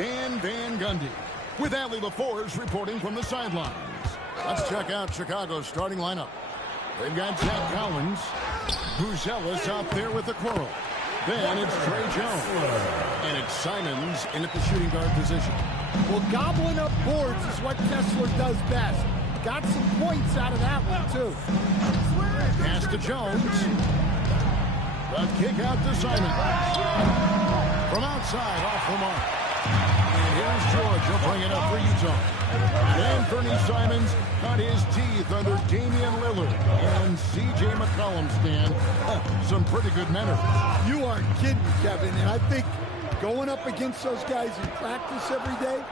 Stan Van Gundy. With Allie LaForge reporting from the sidelines. Let's check out Chicago's starting lineup. They've got Zach Collins. Buzelis out there with the Coral. Then it's Trey Jones. And it's Simons in at the shooting guard position. Well, gobbling up boards is what Kessler does best. Got some points out of that one, too. Pass to Jones. The kick out to Simons. From outside, off the mark. And here's George. He'll bring it up for Utah. Anthony Simons got his teeth under Damian Lillard. And C.J. McCollum, Stan. Some pretty good men. You aren't kidding, Kevin. And I think going up against those guys in practice every day,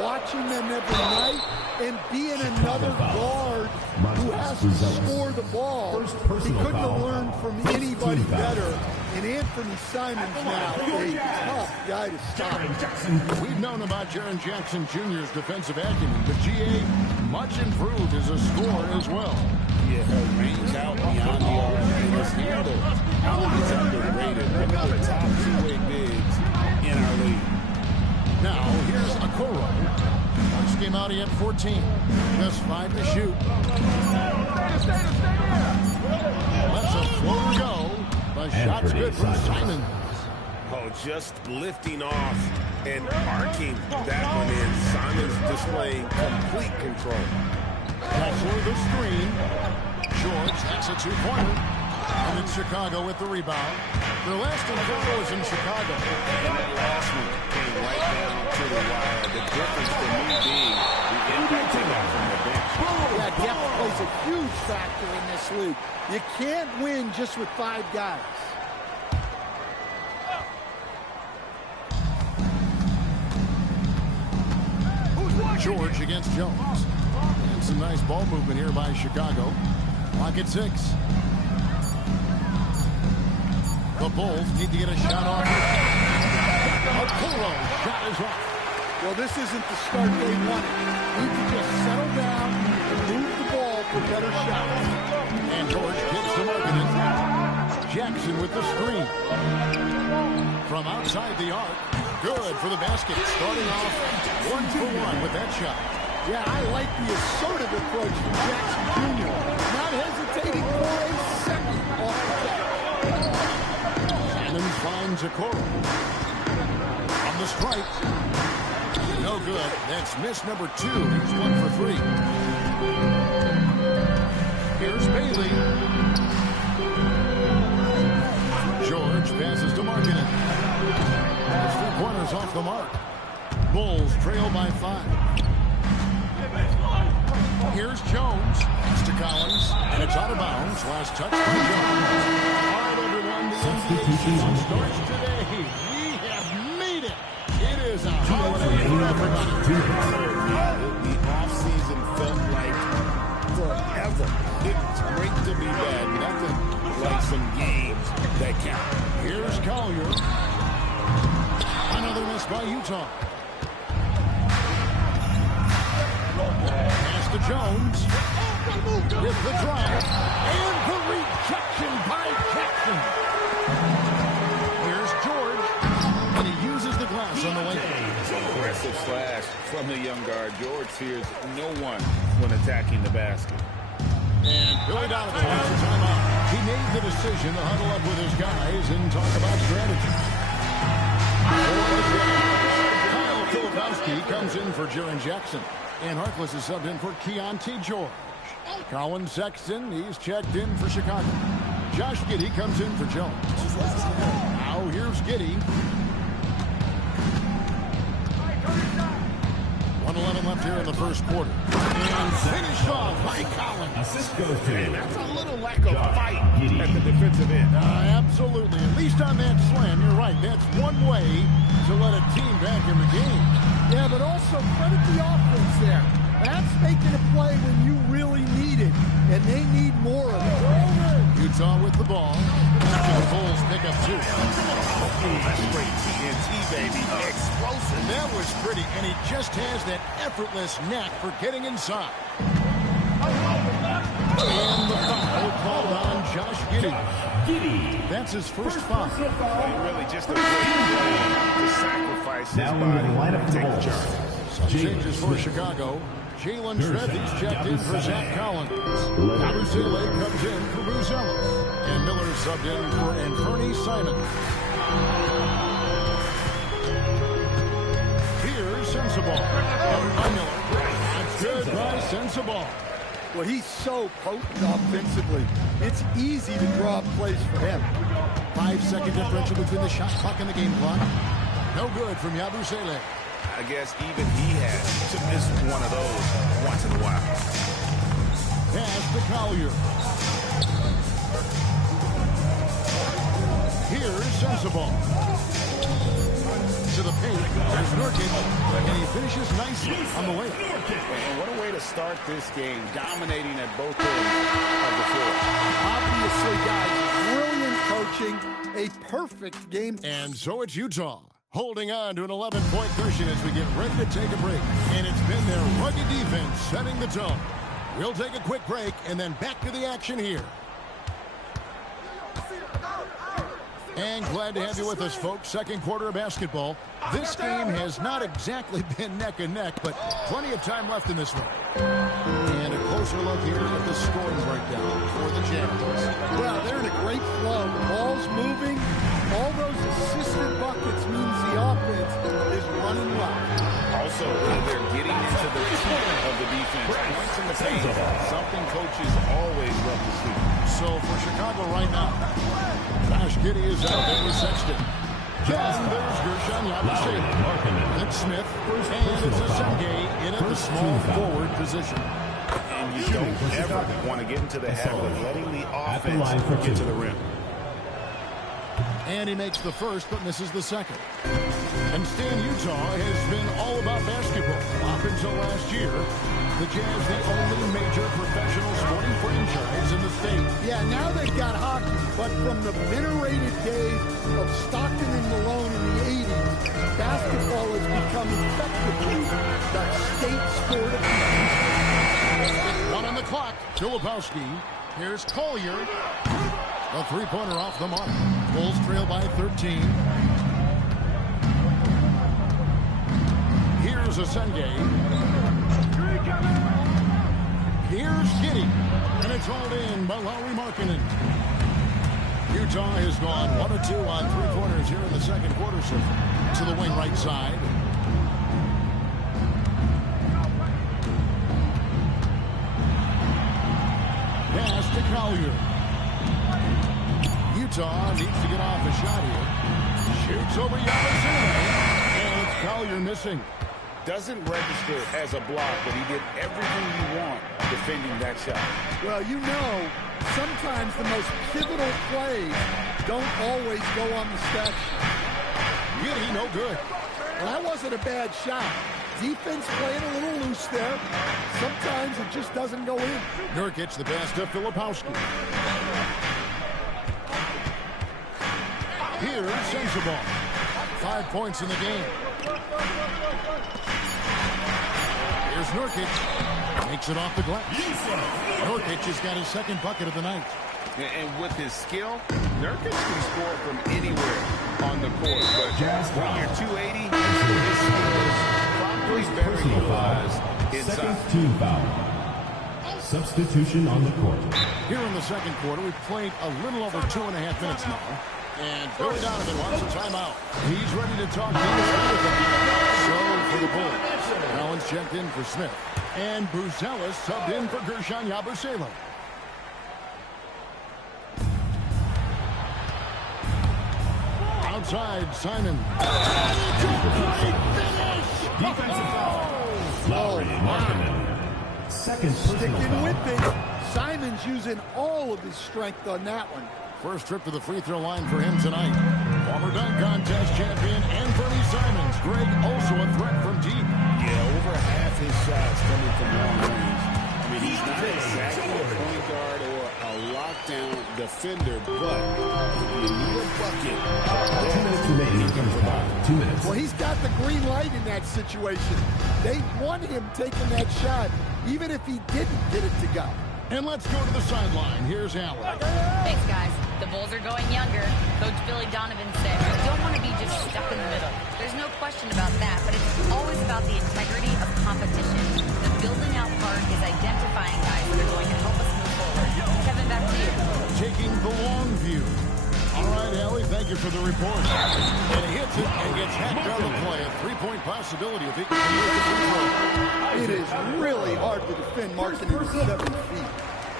watching them every night, and being another guard who has to score the ball, he couldn't have learned from anybody better. And Anthony Simons now a tough guy to stop. We've known about Jaren Jackson Jr.'s defensive acumen, but G.A. much improved as a scorer as well. Yeah, her range out beyond the arm. Handle. He's underrated. One of the top two-way bigs in our league. Now, here's Okoro. First game out, he had 14. Just 5 to shoot. Let's a floater go. The shot's good from Simons. Oh, just lifting off and arcing that one in. Simons displaying complete control. Kessler the screen. George takes a two-pointer. And it's Chicago with the rebound. Their last encounter was in Chicago. And that last one came right down to the wire. The difference for me being the impact they got from the bench. Yeah, depth plays a huge factor in this league. You can't win just with 5 guys. George against Jones. And some nice ball movement here by Chicago. Clock at 6. The Bulls need to get a shot off. Okoro shot is off. Well, this isn't the start they wanted. Need to just settle down and move the ball for better shots. And George gets to marking it. Jackson with the screen. From outside the arc. Good for the basket. Starting off 1 for 1 with that shot. Yeah, I like the assertive approach from Jackson Jr. Not hesitating for a second off the tap. Simons finds Okoro. On the strike. No good. That's miss number 2. He's 1 for 3. Here's Bailey. George passes to Markkanen. His 3 pointers off the mark. Bulls trail by 5. Here's Jones. It's to Collins. And it's out of bounds. Last touch by Jones. All right, everyone. The NBA season starts today. We have made it. It is a holiday for everybody. The offseason felt like forever. It's great to be back. Nothing like some games that count. Here's Collier. Another miss by Utah. Pass to Jones. With the drive. And the rejection by Jackson. Here's George. And he uses the glass on the way. Aggressive slash from the young guard. George fears no one when attacking the basket. And Billy Donovan wants a timeout. He made the decision to huddle up with his guys and talk about strategy. Kyle Filipowski comes in for Jaren Jackson. And Harkless is subbed in for Keontae George. Colin Sexton, he's checked in for Chicago. Josh Giddey comes in for Jones. Now here's Giddey. 1:11 left here in the first quarter. And finished off by Collins. Assist goes to. And that's a little lack of fight at the defensive end. Absolutely. At least on that slam, you're right. That's one way to let a team back in the game. Yeah, but also credit the offense there. That's making a play when you really need it, and they need more of it. Utah with the ball. The Bulls pick up 2. That's great TNT, baby. Explosive. That was pretty, and he just has that effortless knack for getting inside. And the foul called on Josh Giddey. That's his first foul. Really just a great play to sacrifice his body to take the charge. Some changes for Chicago. Jalen Smith, he's checked in for Zach Collins. Yabusele comes in for Bruce Ellis. And Miller subbed in for Anthony Simon. Here's Sensabaugh. By Miller. That's good by Sensabaugh. Well, he's so potent offensively. It's easy to draw up plays for him. 5-second differential between the shot clock and the game clock. No good from Yabusele. I guess even he has to miss one of those once in a while. Pass to Collier. Here's Sensabaugh. To the paint. There's Nurkic. And he finishes nicely on the layup. And what a way to start this game, dominating at both ends of the floor. Obviously, guys, brilliant coaching. A perfect game. And so it's Utah, holding on to an 11-point cushion as we get ready to take a break. And it's been their rugged defense setting the tone. We'll take a quick break and then back to the action here. And glad to have you with us, folks. Second quarter of basketball. This game has not exactly been neck and neck, but plenty of time left in this one. And a closer look here at the scoring breakdown for the Jazz. Well, they're in a great flow. The ball's moving. All those assisted buckets means the offense is running well. Also, they're getting into the teeth of the defense. Points in the paint. Something coaches always love to see. So for Chicago right now, Josh Giddey is out there with Sexton. And there's Gershon Yabusele. It's Smith. And it's Asenge in at the small forward position. And you don't ever want to get into the habit of letting the offense get to the rim. And he makes the first, but misses the second. And Stan, Utah has been all about basketball. Up until last year, the Jazz, the only major professional sporting franchise in the state. Yeah, now they've got hockey, but from the venerated days of Stockton and Malone in the 80s, basketball has become effectively the state sport of the country. One on the clock. Filipowski. Here's Collier. A three-pointer off the mark. Bulls trail by 13. Here's Asenge. Here's Giddey. And it's hauled in by Lauri Markkanen. Utah has gone 1 of 2 on three-pointers here in the second quarter. So to the wing right side. Pass to Collier. Utah needs to get off a shot here. Shoots over Yabusele. And it's Collier missing. Doesn't register as a block, but he did everything you want defending that shot. Well, you know, sometimes the most pivotal plays don't always go on the stat sheet. Really no good. Well, that wasn't a bad shot. Defense playing a little loose there. Sometimes it just doesn't go in. Nurkic the pass to Filipowski. Here's Sensabaugh. 5 points in the game. Here's Nurkic. Makes it off the glass. Nurkic has got his second bucket of the night. And with his skill, Nurkic can score from anywhere on the court. But when you're 280, his skill is probably better utilized inside. Second team foul. Substitution on the court. Here in the second quarter, we've played a little over 2.5 minutes now. And Billy Donovan wants a timeout. He's ready to talk things with them. So for the Bulls, Collins checked in for Smith. And Bruce Ellis subbed in for Gershon Yabusele. Outside, Simon. Defensive foul. Lauri Markkanen. Second personal Sticking foul. with it. Simon's using all of his strength on that one. First trip to the free throw line for him tonight. Former dunk contest champion Anthony Simons. Greg also a threat from deep. Yeah, over half his shots coming from long range. I mean, he's not exactly a point guard or a lockdown defender, but if you need a bucket, 2 minutes remaining in first half. 2 minutes. Well, he's got the green light in that situation. They want him taking that shot, even if he didn't get it to go. And let's go to the sideline. Here's Allen. Thanks, guys. The Bulls are going younger. Coach Billy Donovan said, we don't want to be just stuck in the middle. There's no question about that, but it's always about the integrity of competition. The building out part is identifying guys that are going to help us move forward. Kevin, back to you. Taking the long view. All right, Allie, thank you for the report. And he hits it and gets hacked out of the play. A three-point possibility if he can convert the free throw. It is really hard to defend marking at 7 feet.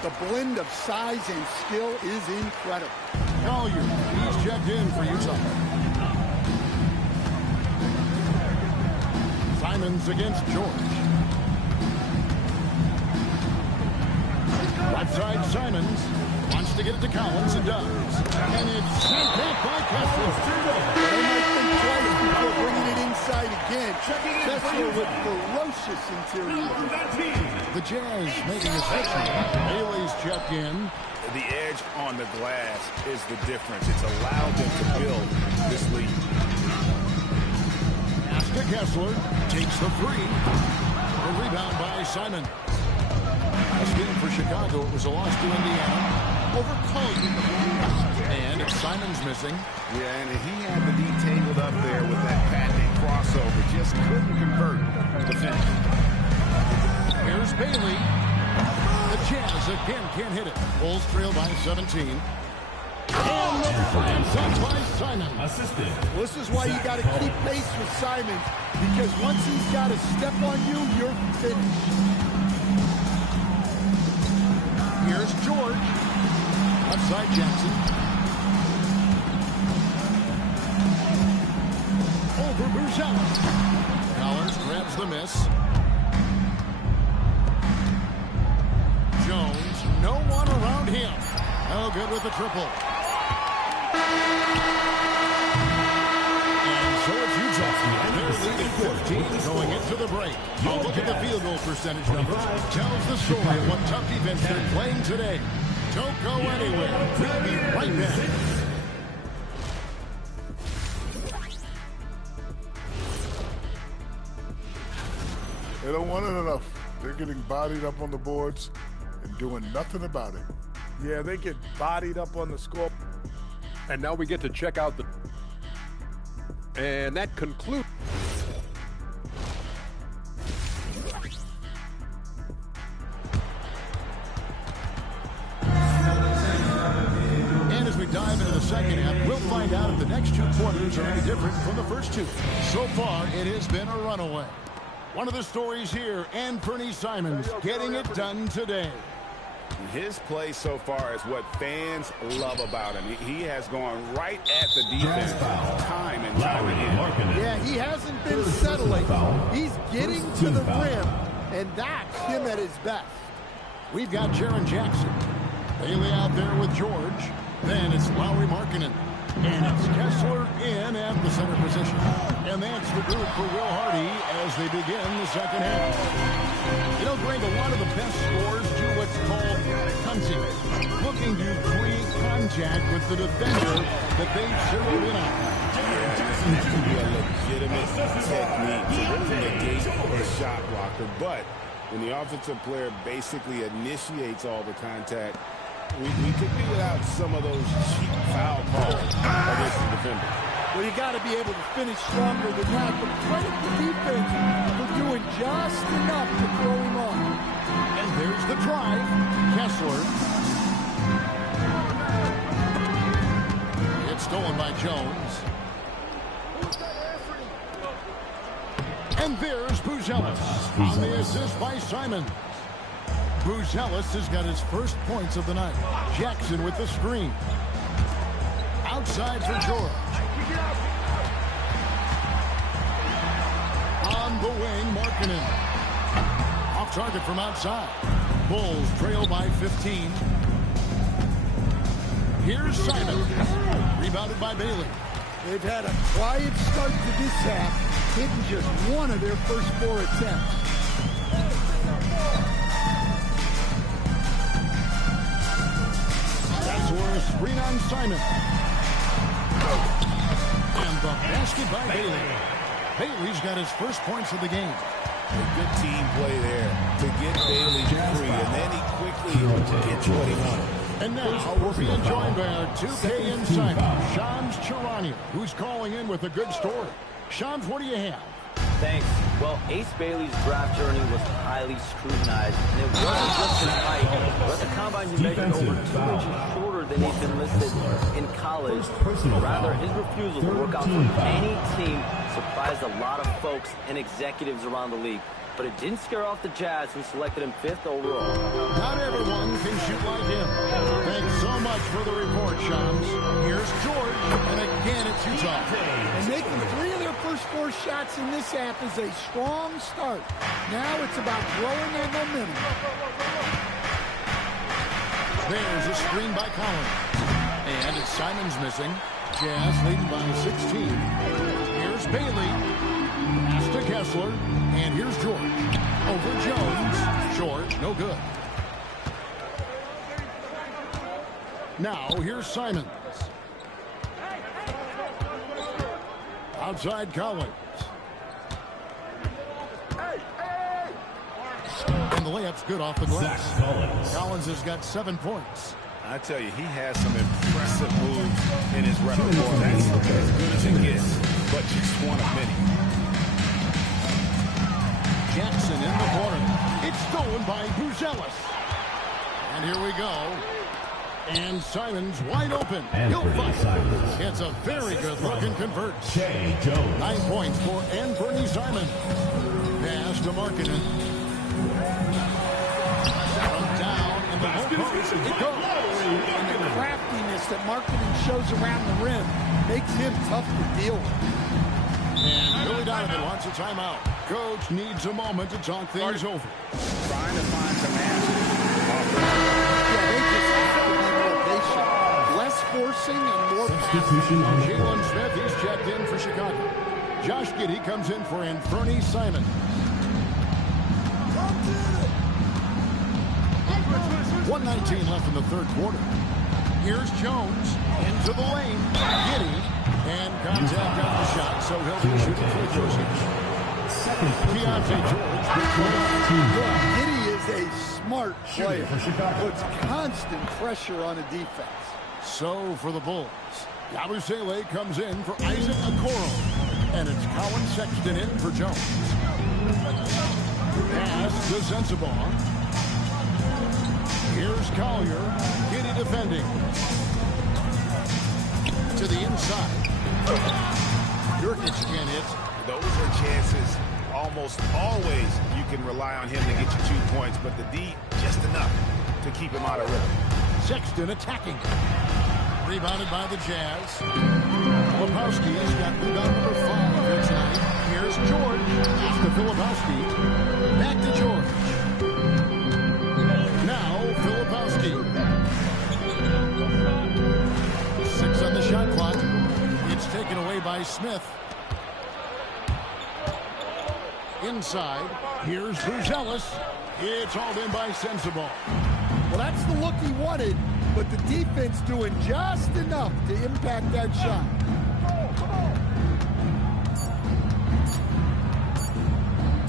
The blend of size and skill is incredible. Collier, he's checked in for Utah. Simons against George. Right side, Simons wants to get it to Collins and does. And it's sent back by Kessler. They might think twice before bringing it inside again. Kessler with ferocious interior. The Jazz making a section. Bailey's checked in. The edge on the glass is the difference. It's allowed them to build this lead. Pass to Kessler. Takes the three. A rebound by Simon. A steal for Chicago. It was a loss to Indiana. Over Collier. And Simon's missing. Yeah, and he had the D tangled up there with that patented crossover. Just couldn't convert the finish. Here's Bailey. The Jazz again can't hit it. Bulls trail by 17. And the slam dunk by Simon. Assisted. Well, this is why you got to keep pace with Simon, because once he's got a step on you, you're finished. Here's George. Outside Jackson. Over Buzella. Collins grabs the miss. Jones, no one around him. No good with the triple. And so it's Utah. And they're leading 15 going into the break. A look at the field goal percentage numbers. Tells the story of what tough defense they're playing today. Don't go anywhere. We'll be right back. They don't want it enough. They're getting bodied up on the boards and doing nothing about it. Yeah, they get bodied up on the score. And now we get to check out the... And that concludes... And as we dive into the second half, we'll find out if the next two quarters are any different from the first two. So far, it has been a runaway. One of the stories here, and Fernie Simons getting it done today. His play so far is what fans love about him. He has gone right at the defense time and time again. Yeah, he hasn't been settling. He's getting to the rim, and that's him at his best. We've got Jaren Jackson. Bailey out there with George. Then it's Lowry Markkanen. And it's Kessler in at the center position. And that's the group for Will Hardy as they begin the second half. You know, Greg, a lot of the best scorers do what's called punting. Looking to create contact with the defender that they've zeroed in on. That can be a legitimate technique to really negate a shot blocker. But when the offensive player basically initiates all the contact, we could be without some of those cheap foul calls against the defender. Well, you got to be able to finish stronger than that, but credit the defense for doing just enough to throw him off. And there's the drive. Kessler. It's stolen by Jones. And there's Buzelis on the assist by Simon. Buzelis has got his first points of the night. Jackson with the screen. Outside for George. On the wing, Markkanen. Off target from outside. Bulls trail by 15. Here's Simon. Rebounded by Bailey. They've had a quiet start to this half, hitting just one of their first 4 attempts. A screen on Simon. And the basket by Bailey. Bailey's got his first points of the game. A good team play there to get Bailey free, and then he quickly gets what he wanted. And now we're being joined by our 2K insider, Shams Charania, who's calling in with a good story. Shams, what do you have? Thanks. Well, Ace Bailey's draft journey was highly scrutinized, and it wasn't just his height, but at the combine he measured over 2 inches shorter than he'd been listed in college. Rather, his refusal to work out for any team surprised a lot of folks and executives around the league. But it didn't scare off the Jazz, who selected him 5th overall. Not everyone can shoot like him. Thanks so much for the report, Shams. Here's George, and again it's Utah. And making 3 of their first 4 shots in this half is a strong start. Now it's about growing their momentum. There's a screen by Collins. And it's Simons missing. Jazz leading by 16. Here's Bailey. Pass to Kessler, and here's George. Over Jones. George, no good. Now, here's Simons. Outside Collins. And the layup's good off the glass. Collins has got 7 points. I tell you, he has some impressive moves in his repertoire. That's as good as it gets, but just one of many. Jackson in the corner. It's stolen by Buzelis. And here we go. And Simons wide open. He'll fire. It's a very good look and converts. 9 points for Anthony Simons. Pass to Markkanen. From down in the low post. It goes. And the craftiness that Markkanen shows around the rim makes him tough to deal with. And Billy Donovan wants a timeout. Coach needs a moment to talk things over. Trying to find some answers. Yeah, they just have to be more patient. Less forcing and more passing. Jalen Smith, he's checked in for Chicago. Josh Giddey comes in for Anthony Simons. 1:19 left in the third quarter. Here's Jones into the lane. Giddey. And contact on the shot, so he'll be shooting free throws here. Keontae George. Giddey is a smart player. Puts constant pressure on a defense. So for the Bulls, Yabusele comes in for Isaac Okoro. And it's Colin Sexton in for Jones. Pass to Sensabaugh. Here's Collier. Giddey defending. To the inside. Nurkic can't hit. Those are chances. Almost always you can rely on him to get you 2 points, but the D, just enough to keep him out of rhythm. Sexton attacking. Rebounded by the Jazz. Filipowski's got rebound number 5 here tonight. Here's George. After Filipowski. Back to George. Now Filipowski. 6 on the shot clock. It's taken away by Smith. Inside, here's Buzelis. It's hauled in by Sensabaugh. Well, that's the look he wanted, but the defense doing just enough to impact that shot.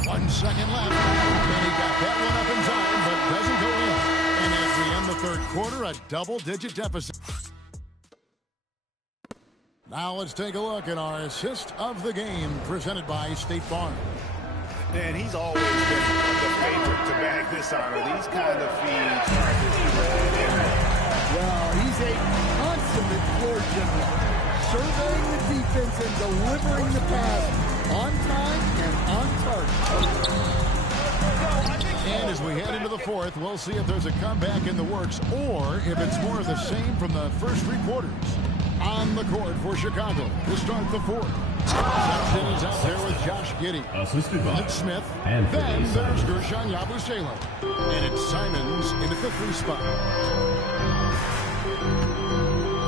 One second left. And he got that one up in time, but doesn't go in. And as we end the third quarter, a double-digit deficit. Now let's take a look at our assist of the game presented by State Farm. And he's always been the favorite to bag this honor. These kind of feeds are his bread. Well, he's a consummate floor general, surveying the defense and delivering the pass on time and on target. And as we head into the fourth, we'll see if there's a comeback in the works or if it's more of the same from the first 3 quarters. On the court for Chicago to start the fourth. Sexton is out there with Josh Giddey. It's Smith. Then there's Gershon Yabusele. And it's Simons in at the 3 spot.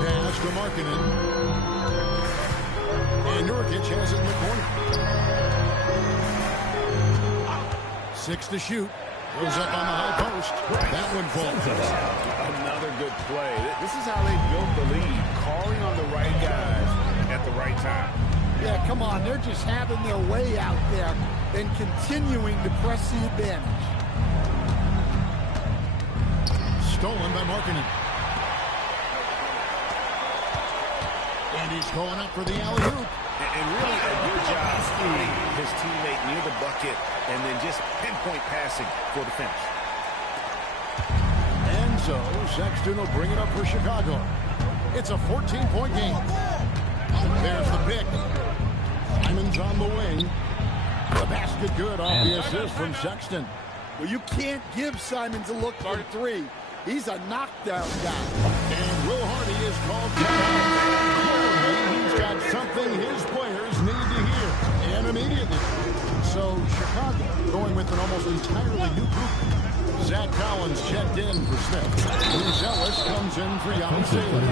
Pass to Markkanen. And Nurkic has it in the corner. 6 to shoot. Goes up on the high post. That one falls. Another good play. This is how they built the lead. Calling on the right guys at the right time. Yeah, come on. They're just having their way out there and continuing to press the advantage. Stolen by Markkanen. And he's going up for the alley-oop. And really a good job finding his teammate near the bucket and then just pinpoint passing for the finish. And so Sexton will bring it up for Chicago. It's a 14-point game. There's the pick. Simon's on the wing. The basket good off the assist from Sexton. Well, you can't give Simons a look for three. He's a knockdown guy. And Will Hardy is called down. He's got something his players need to hear, and immediately. So Chicago going with an almost entirely new group. Zach Collins checked in for Smith. Bruce Ellis comes in for Yamsele.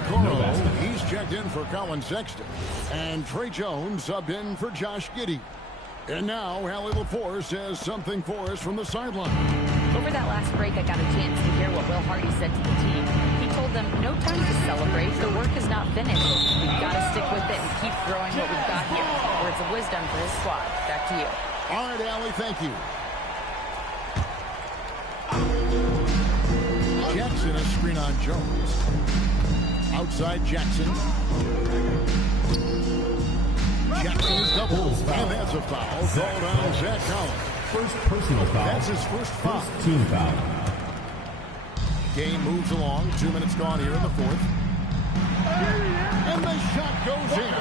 Okoro, he's checked in for Colin Sexton. And Trey Jones subbed in for Josh Giddey. And now Allie LaForce says something for us from the sideline. Over that last break, I got a chance to hear what Will Hardy said to the team. He told them, no time to celebrate. The work is not finished. We've got to stick with it and keep growing what we've got here. Words of wisdom for his squad. Back to you. All right, Allie, thank you. Jackson a screen on Jones. Outside Jackson. Jackson is doubled, and that's a foul called on Zach Collins. First personal foul. That's his first foul. First team foul. Game moves along. 2 minutes gone here in the fourth. And the shot goes in.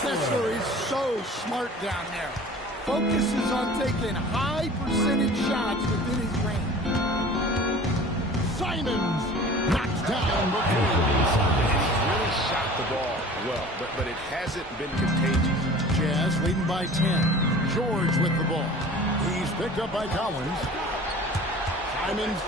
Kessler is so smart down there. Focuses on taking high percentage shots within his range. Simons knocks down the three. Really shot the ball well, but it hasn't been contagious. Jazz leading by 10. George with the ball. He's picked up by Collins. Simons.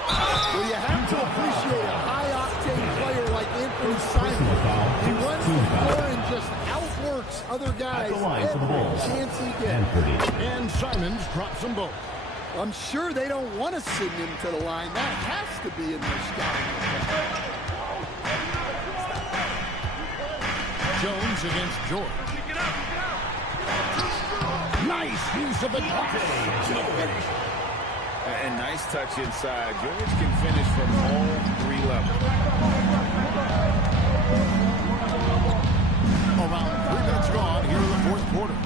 Well, you have to appreciate a high-octane player like Anthony Simons. He runs the floor and just outworks other guys every chance he gets. And Simons drops them both. I'm sure they don't want to send him to the line. That has to be in their scouting. Jones against George. Nice use of the finish. And nice touch inside. George can finish from all three levels. Around 3 minutes gone here in the fourth quarter.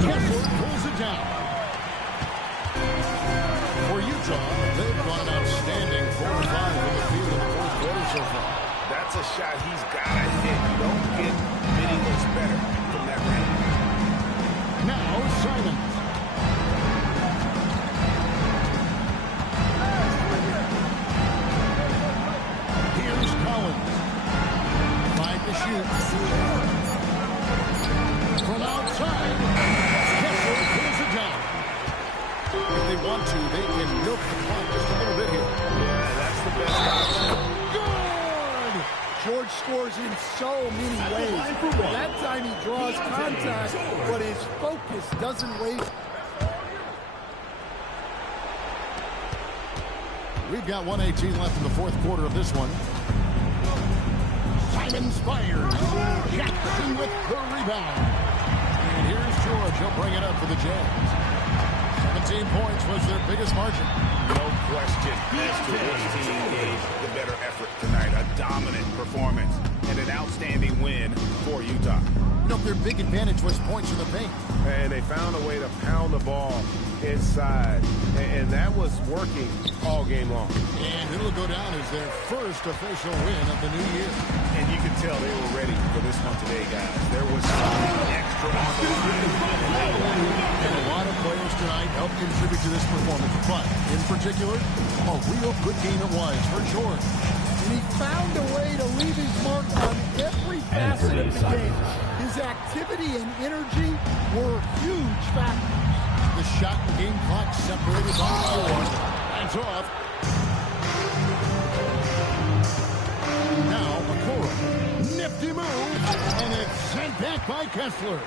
Kessler pulls it down. For Utah, they've gone an outstanding 4-5 in the field in the fourth quarter so far. That's a shot he's got to hit. You don't get many looks better from that range. Now Simons. Here's Collins. Trying to shoot. From outside. Kessler pulls it down. If they want to, they can milk the clock just a little bit here. Yeah, that's the best option. Good! George scores in so many ways. That time he draws contact, but his focus doesn't waver. We've got 1:18 left in the fourth quarter of this one. Simons fires. Jackson with the rebound. And here's George. He'll bring it up for the Jazz. 17 points was their biggest margin. No question as to which team gave the better effort tonight. A dominant performance and an outstanding win for Utah. You know, their big advantage was points in the paint. And they found a way to pound the ball inside. And that was working all game long. And it'll go down as their first official win of the new year. And you can tell they were ready for this one today, guys. There was something extra on the line. And a lot of players tonight helped contribute to this performance. But, in particular, a real good game it was for George. And he found a way to leave his mark on every facet of the game. His activity and energy were huge factors. The shot and game clock separated by 4. Hands off. Now, Okoro. Nifty move. And it's sent back by Kessler.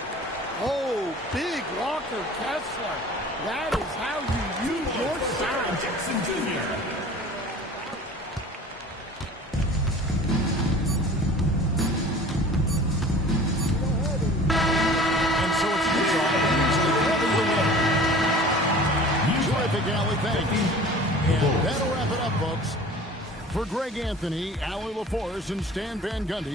Oh, big Walker Kessler. That is how you use your size. Jackson Jr. For Greg Anthony, Allie LaForce, and Stan Van Gundy,